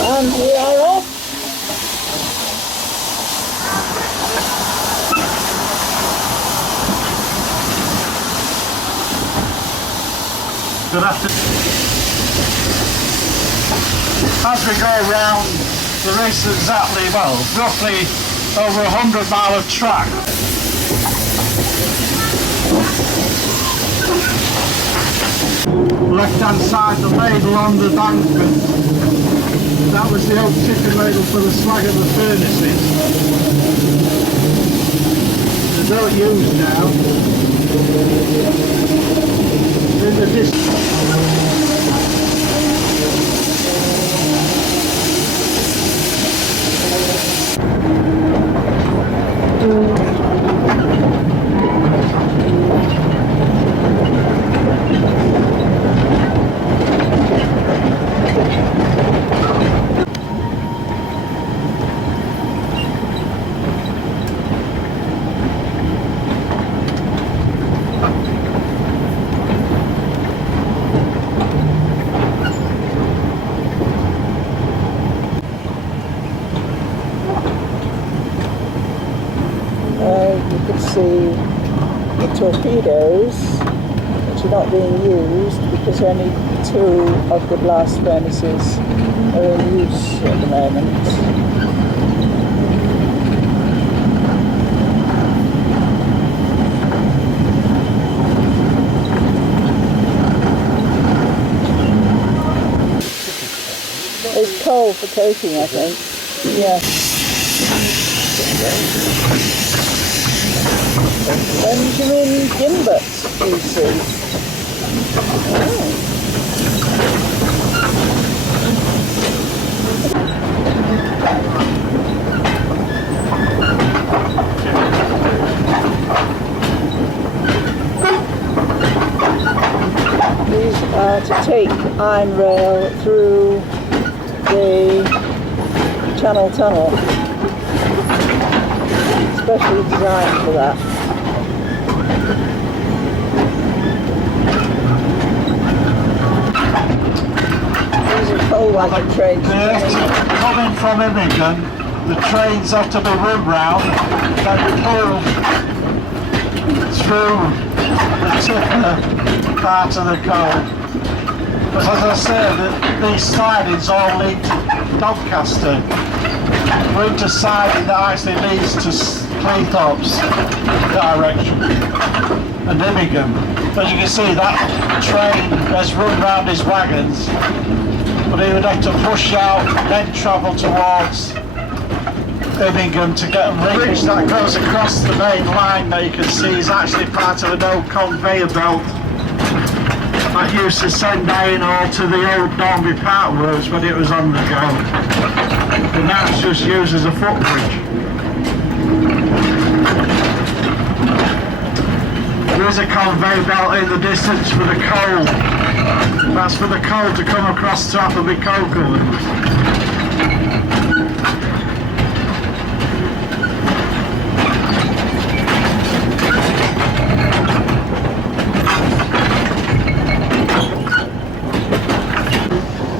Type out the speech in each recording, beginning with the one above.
And we are off. We'll have to, as we go round, there is exactly, well, roughly over 100 miles of track. Left hand side, the ladle on the bankment, that was the old tipping ladle for the slag of the furnaces. They don't use now. In the distance. You can see the torpedoes, which are not being used because only 2 of the blast furnaces are in use at the moment. It's coal for coating, I think. Yeah. Benjamin Gimbert juices. Oh. These are to take iron rail through the Channel Tunnel. Specially designed for that. These are coal wagon trains. Coming from Immingham, the trains have to be run round and pulled through the tipper part of the coal. But as I said, these sidings all lead to Doncaster. We're into siding that actually leads to Cleethorpes direction and Immingham. As you can see, that train has run round his wagons, but he would have to push out, then travel towards Immingham to get a bridge that goes across the main line that you can see is actually part of an old conveyor belt that used to send iron ore to the old Normanby Park Works when it was on the go. But now it's just used as a footbridge. There is a conveyor belt in the distance for the coal. That's for the coal to come across to Appleby coal covers.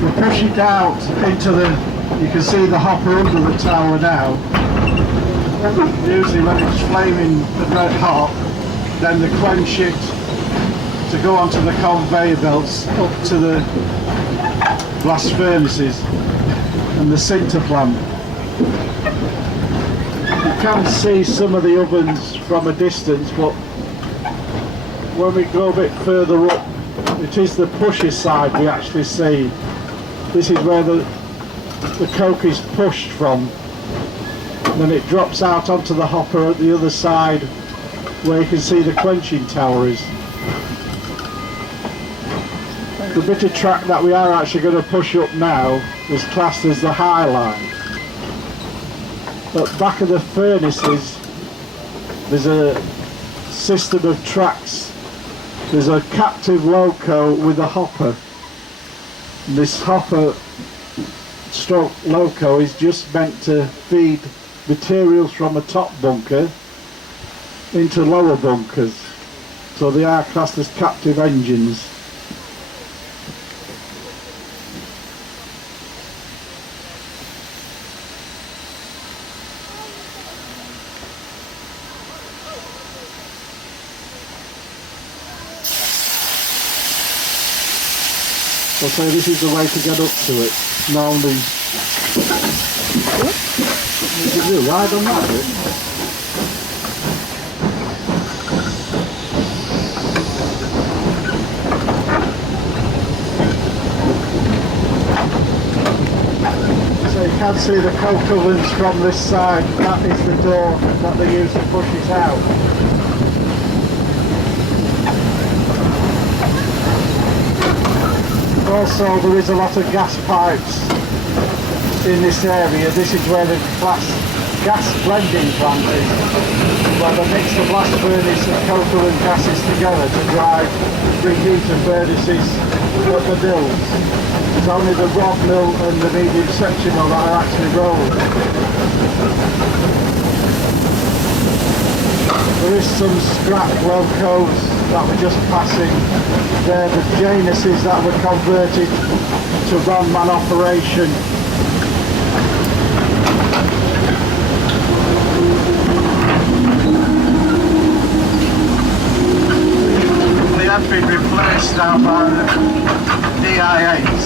We push it out into the, you can see the hopper under the tower now. Usually when it's flaming red hot, then they quench it to go onto the conveyor belts up to the blast furnaces and the sinter plant. You can see some of the ovens from a distance, but when we go a bit further up, it is the pusher side we actually see. This is where the coke is pushed from. Then it drops out onto the hopper at the other side where you can see the quenching tower is. The bit of track that we are actually going to push up now is classed as the high line. At the back of the furnaces there's a system of tracks. There's a captive loco with a hopper. This hopper stroke loco is just meant to feed materials from a top bunker into lower bunkers, so they are classed as captive engines. I'll say this is the way to get up to it. Normally, you can do ride on that bit. So you can see the coke ovens from this side. That is the door that they use to push it out. Also, there is a lot of gas pipes in this area. This is where the gas blending plant is, where they mix the blast furnace and coke oven gases together to drive reheater furnaces at the mills. It's only the rod mill and the medium section mill that are actually rolling. There is some scrap locos that were just passing. They're the Januses that were converted to one-man operation. They have been replaced now by the DI8s.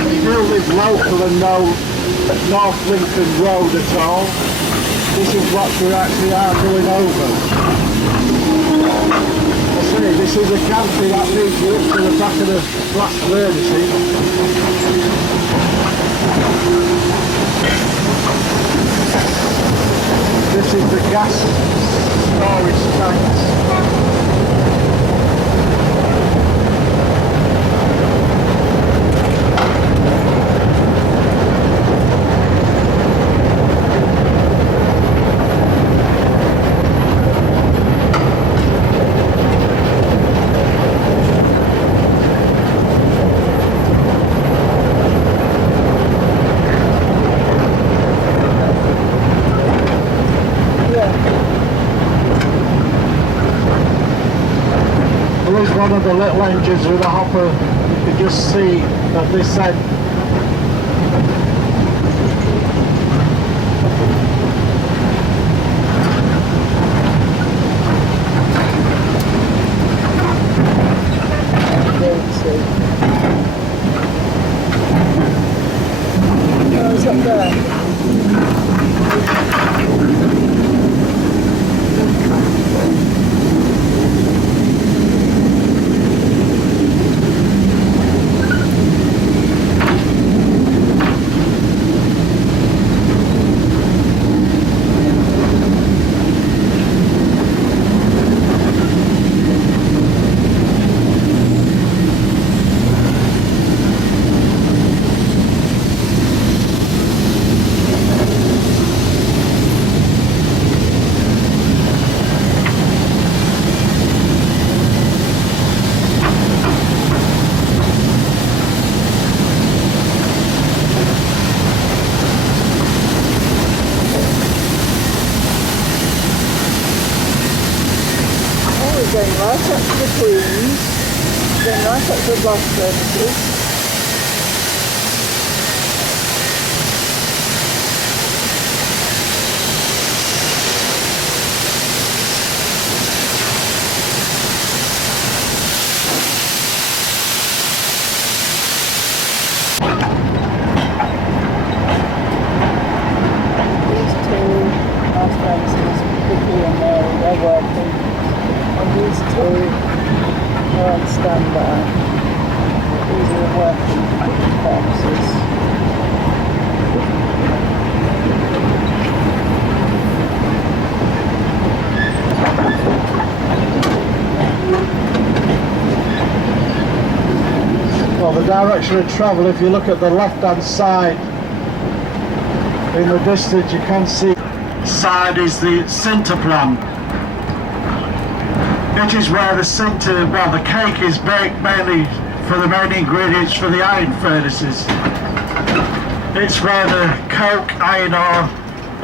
If you do live local and know North Lincoln Road at all, this is what we actually are going over. I say, this is a gantry that leads you up to the back of the blast furnaces. This is the gas storage tanks. One of the little engines with a hopper, you can just see at this end. Oh, it's up there. Going right up to the queens, going right up to the blast furnaces. These two blast furnaces, quickly in there, they're working. And these two are on standby. These are the working furnaces. Well, the direction of travel, if you look at the left hand side in the distance, you can see side is the sinter plant. It is where the sinter, well, the cake is baked mainly for the main ingredients for the iron furnaces. It's where the coke, iron ore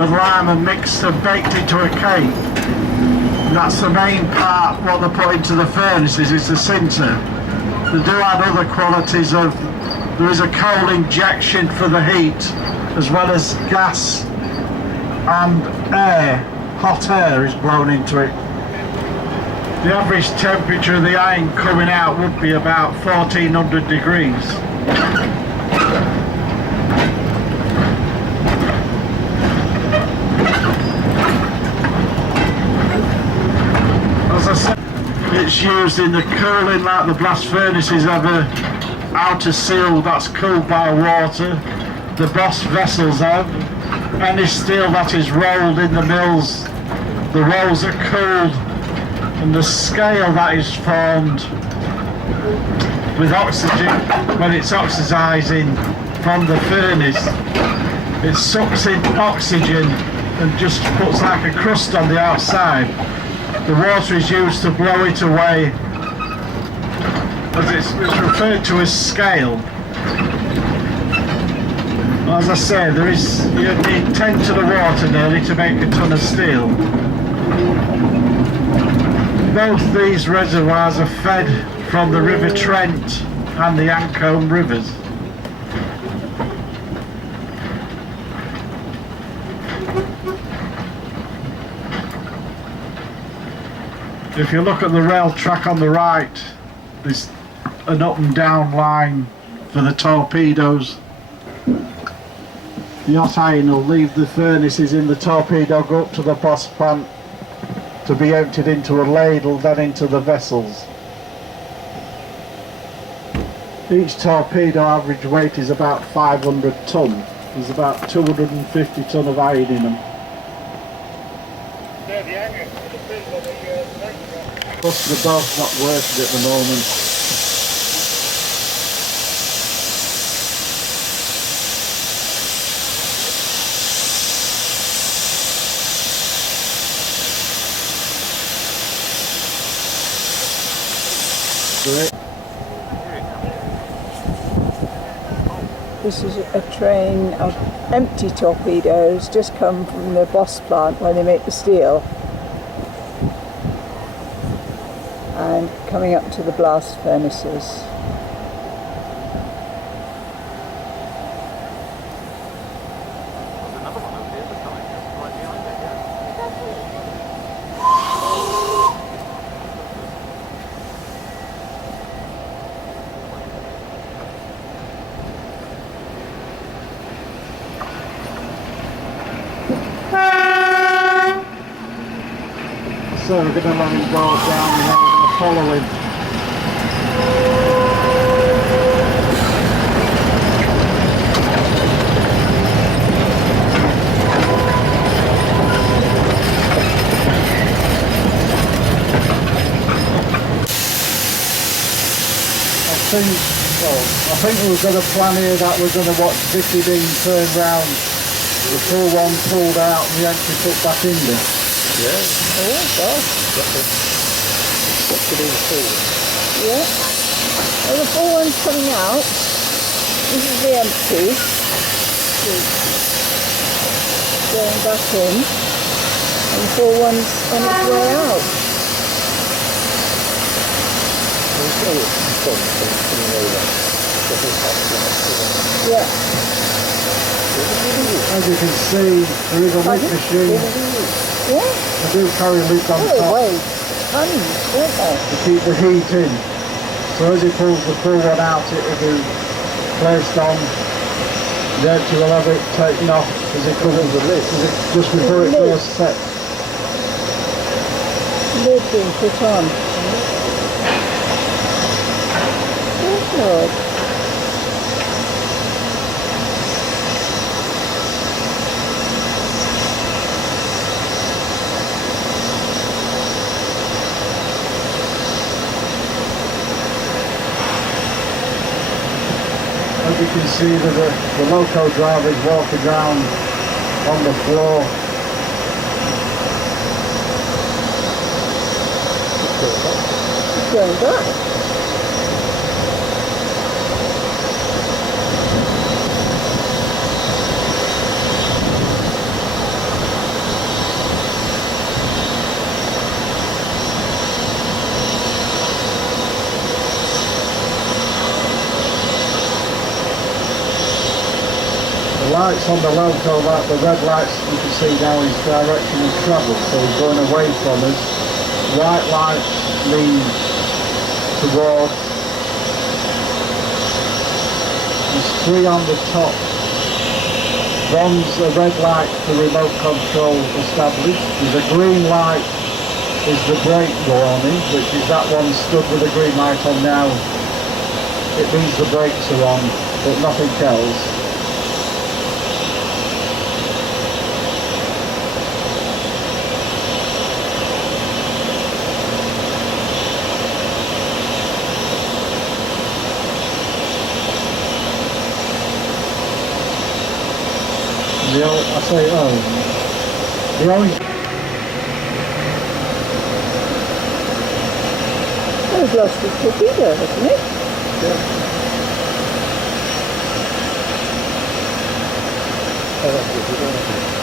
and lime are mixed and baked into a cake. And that's the main part, what they put into the furnaces is the sinter. They do add other qualities of, there is a coal injection for the heat, as well as gas and air, hot air is blown into it. The average temperature of the iron coming out would be about 1400 degrees. As I said, it's used in the cooling, like the blast furnaces have a outer seal that's cooled by water. The boss vessels have. Any steel that is rolled in the mills, the rolls are cooled, and the scale that is formed with oxygen, when it's oxidizing from the furnace, it sucks in oxygen and just puts like a crust on the outside. The water is used to blow it away, as it's referred to as scale. As I say, you need 10 to the water nearly to make a ton of steel. Both these reservoirs are fed from the River Trent and the Ancombe rivers. If you look at the rail track on the right, there's an up and down line for the torpedoes. The hot iron will leave the furnaces in the torpedo, go up to the boss plant to be emptied into a ladle, then into the vessels. Each torpedo average weight is about 500 tonne. There's about 250 tonne of iron in them. Plus they're both not working at the moment. This is a train of empty torpedoes just come from the boss plant where they make the steel and coming up to the blast furnaces. So we're going to let him go down and then we're going to follow him. I think we were going to plan here that we're going to watch Vicky being turned round, the full one pulled out and the entry put back in there. Yeah. Oh gosh. What's it in forward? Yeah. Well, the full one's coming out. This is the empty. Going back in. And the full one's on its way out. Yeah. As you can see, there is a lid machine. Yeah. I do carry lids on top Wait. Tons, don't they? to keep the heat in. So as he pulls the full one out, it will be placed on. The empty will have it taken off as it covers the lid, just before it goes set. Lid being put on. Good Lord. As you can see, the loco driver is walking around on the floor. It's going back. The lights on the loco, the red lights you can see now is direction of travel, so he's going away from us. white light leads towards. There's 3 on the top. One's a red light for remote control established. There's a green light is the brake warning, which is that one stood with a green light on now. It means the brakes are on, but nothing else. I say the only He's lost his torpedo, hasn't he? Oh, that's good, isn't it?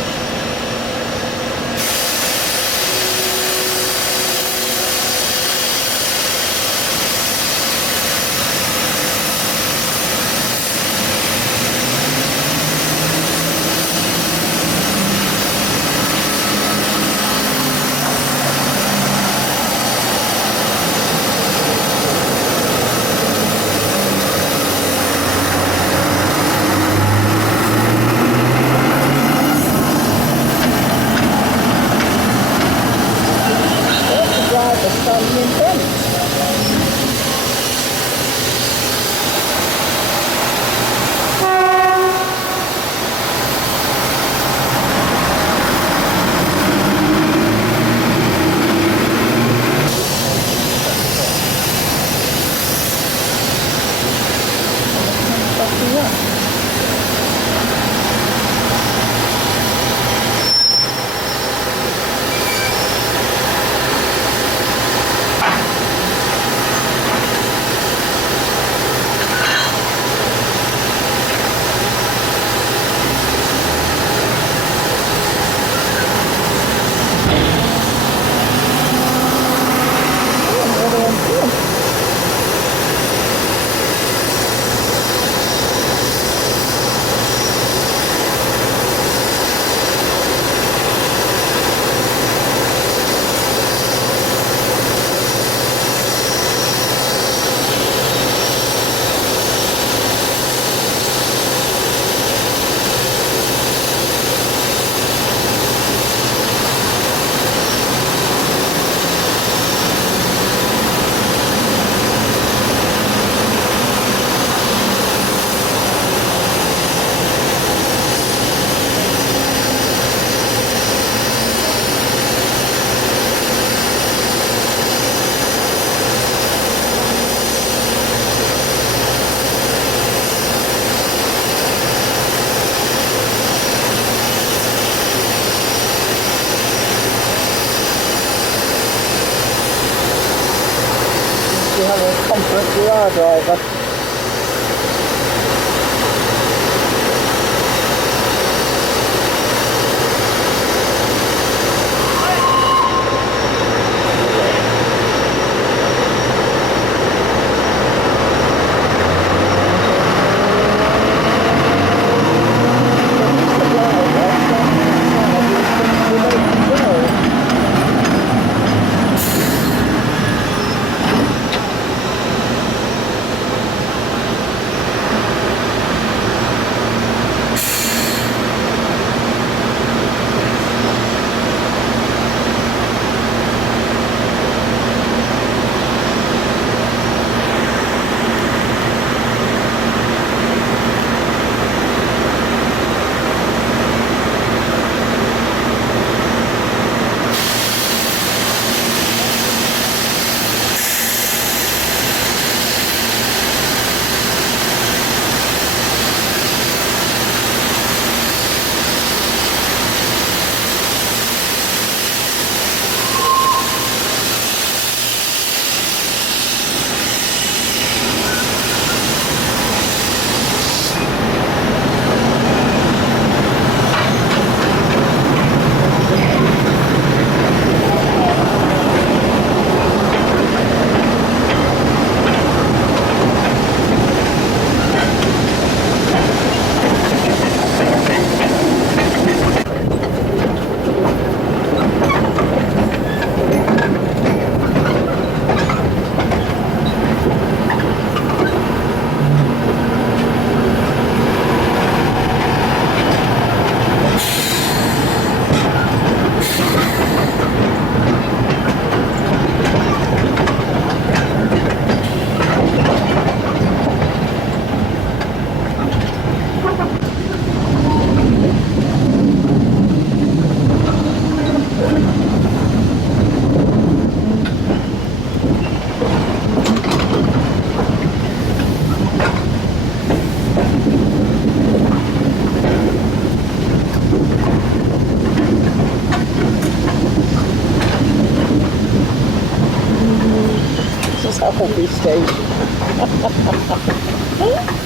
You have a competent VR driver.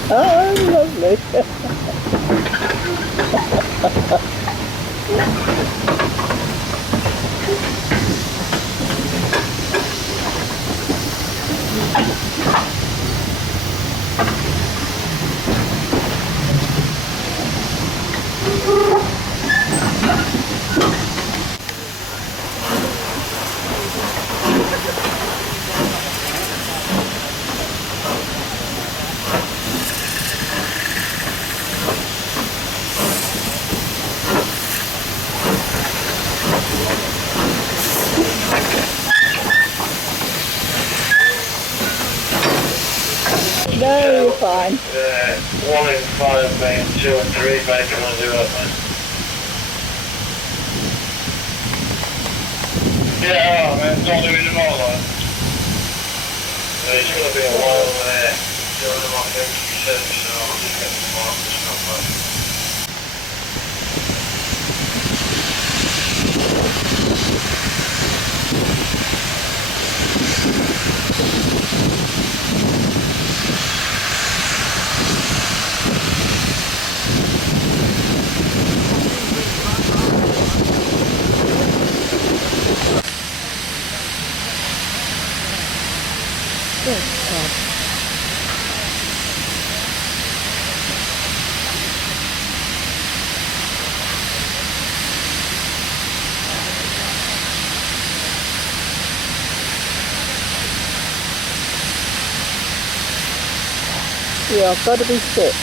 Oh, lovely. No, you're fine. 1 in 5 being 2 and 3 bacon will do it, man. Yeah, alright, man. Don't do it tomorrow, though. It's going to be a while there. Doing them off every 7, so I'll just get the mark and stuff like. Yeah, I've got to be fit.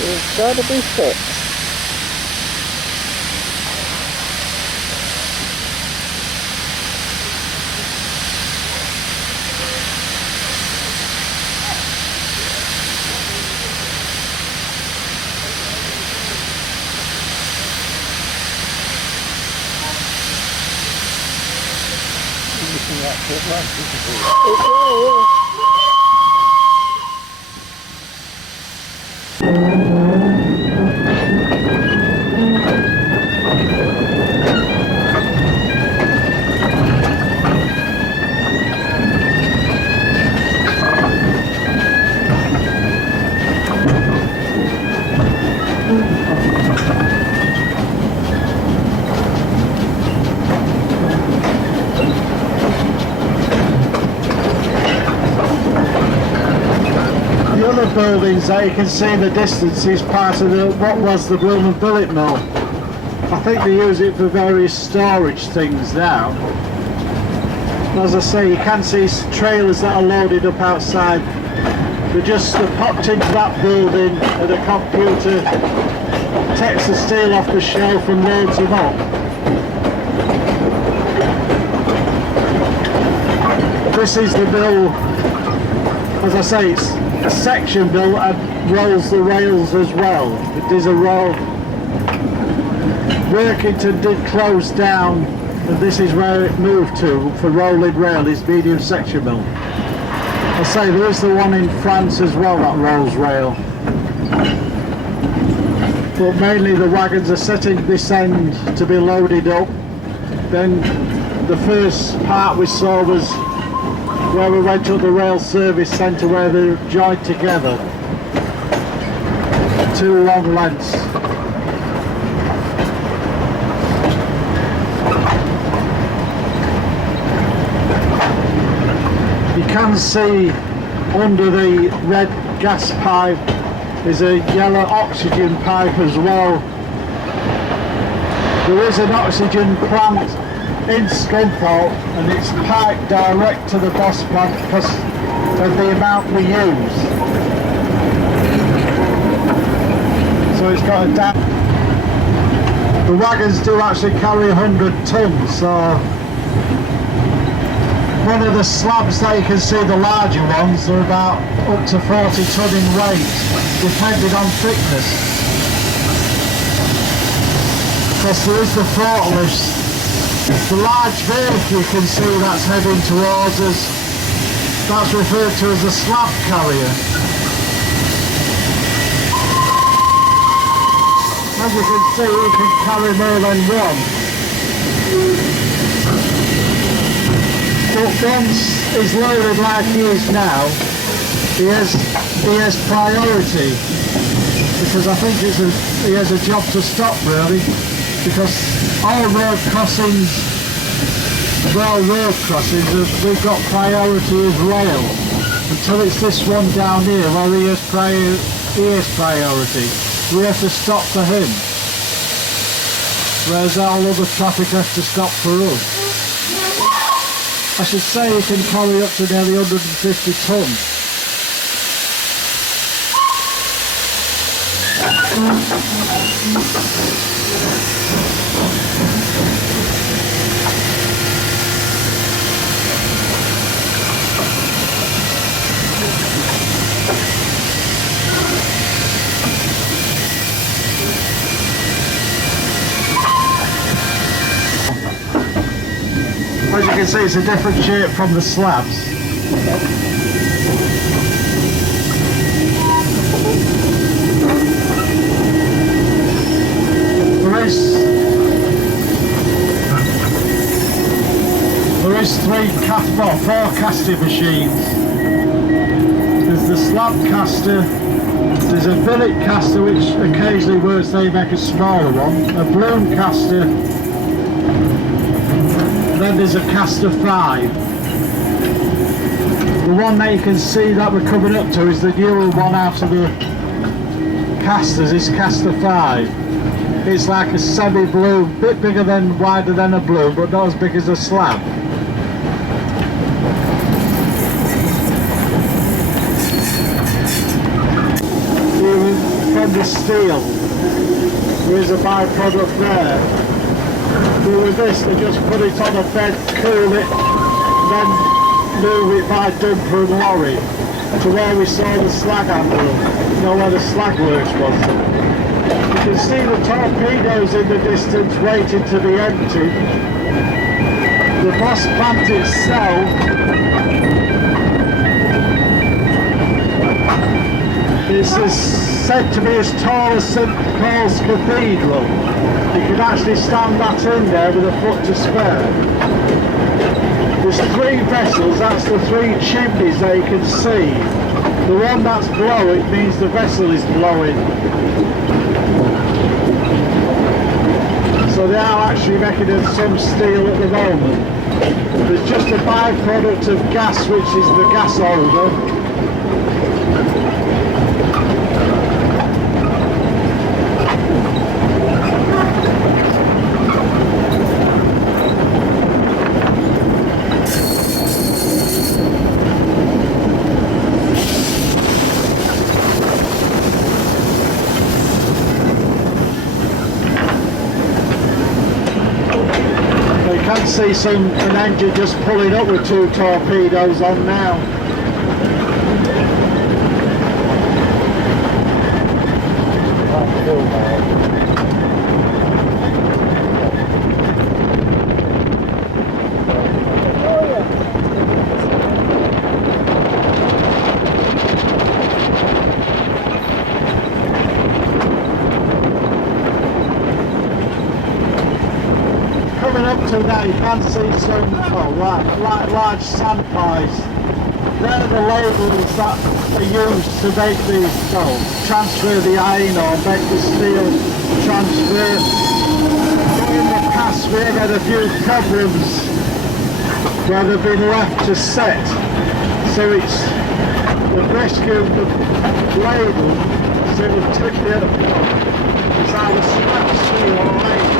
You've got to be fit. It will. Buildings that you can see in the distance is part of what was the Wilman billet mill. I think they use it for various storage things now. As I say, you can see trailers that are loaded up outside. They're popped into that building and a computer takes the steel off the shelf and loads them up. This is the mill, as I say, it's a section built and rolls the rails as well. It is a roll. Workington did close down, and this is where it moved to for rolling rail, is medium section mill. I say there is the one in France as well that rolls rail. But mainly the wagons are setting this end to be loaded up. Then the first part we saw was where we went to the rail service centre where they're joined together. 2 long lengths. You can see under the red gas pipe is a yellow oxygen pipe as well. There is an oxygen plant in Scunthorpe and it's piped direct to the boss plant because of the amount we use. So it's got a dam. The wagons do actually carry 100 tons, so one of the slabs that you can see, the larger ones, are about up to 40 ton in weight, depending on thickness. Because there is the forklifts. The large vehicle you can see that's heading towards us, that's referred to as a slab carrier. As you can see, you can carry more than one. once he's loaded like he is now, he has priority, because I think he has a job to stop really, because all road crossings, we've got priority of rail until it's this one down here where he has priority. We have to stop for him, whereas all other traffic has to stop for us. I should say he can carry up to nearly 150 tonnes. As you can see, it's a different shape from the slabs. There is four casting machines. There's the slab caster, there's a billet caster which occasionally works, they make a smaller one, a bloom caster, then there's a caster 5. The one that you can see that we're coming up to is the newer one out of the casters, is caster 5. It's like a semi-bloom, bit bigger than, wider than a bloom, but not as big as a slab. Even from the steel, there is a byproduct there. But with this, they just put it on a bed, cool it, then move it by dumper and lorry to where we saw the slag handle, you know where the slag works was. You can see the torpedoes in the distance waiting to be emptied. The boss plant itself is said to be as tall as St Paul's Cathedral. You can actually stand that in there with a foot to spare. There's 3 vessels, that's the 3 chimneys that you can see. The one that's blowing means the vessel is blowing. So they are actually making some steel at the moment. There's just a byproduct of gas, which is the gas holder. See an engine just pulling up with 2 torpedoes on now. To that you can see some large sand pies. They're the labels that are used to make transfer the iron or make the steel transfer. But in the past we've had a few problems where they've been left to set. So it's the rescue of the label, so we've tipped it up. It's either scrap steel or iron.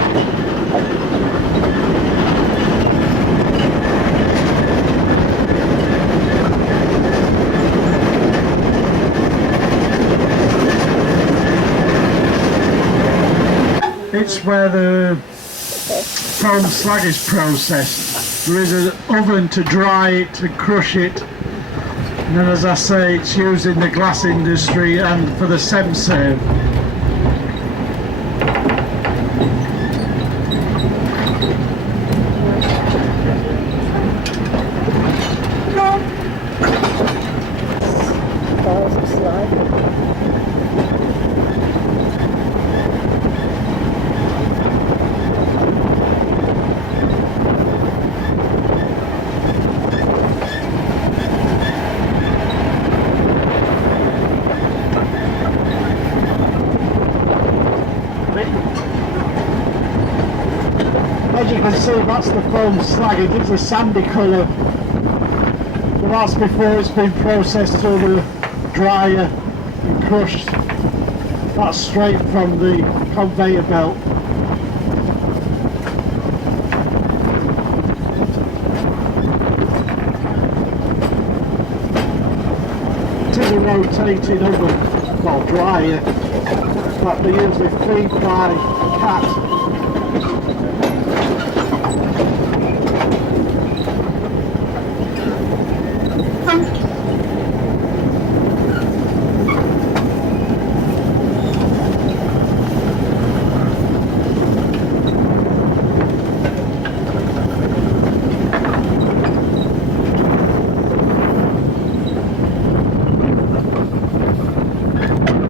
It's where the foam slag is processed. There is an oven to dry it and crush it, and then, as I say, it's used in the glass industry and for the sem-save. can see that's the foam slag. It gives a sandy colour. But that's before it's been processed through the dryer and crushed. That's straight from the conveyor belt. It is a rotating oven, well dryer, that they usually feed by cat.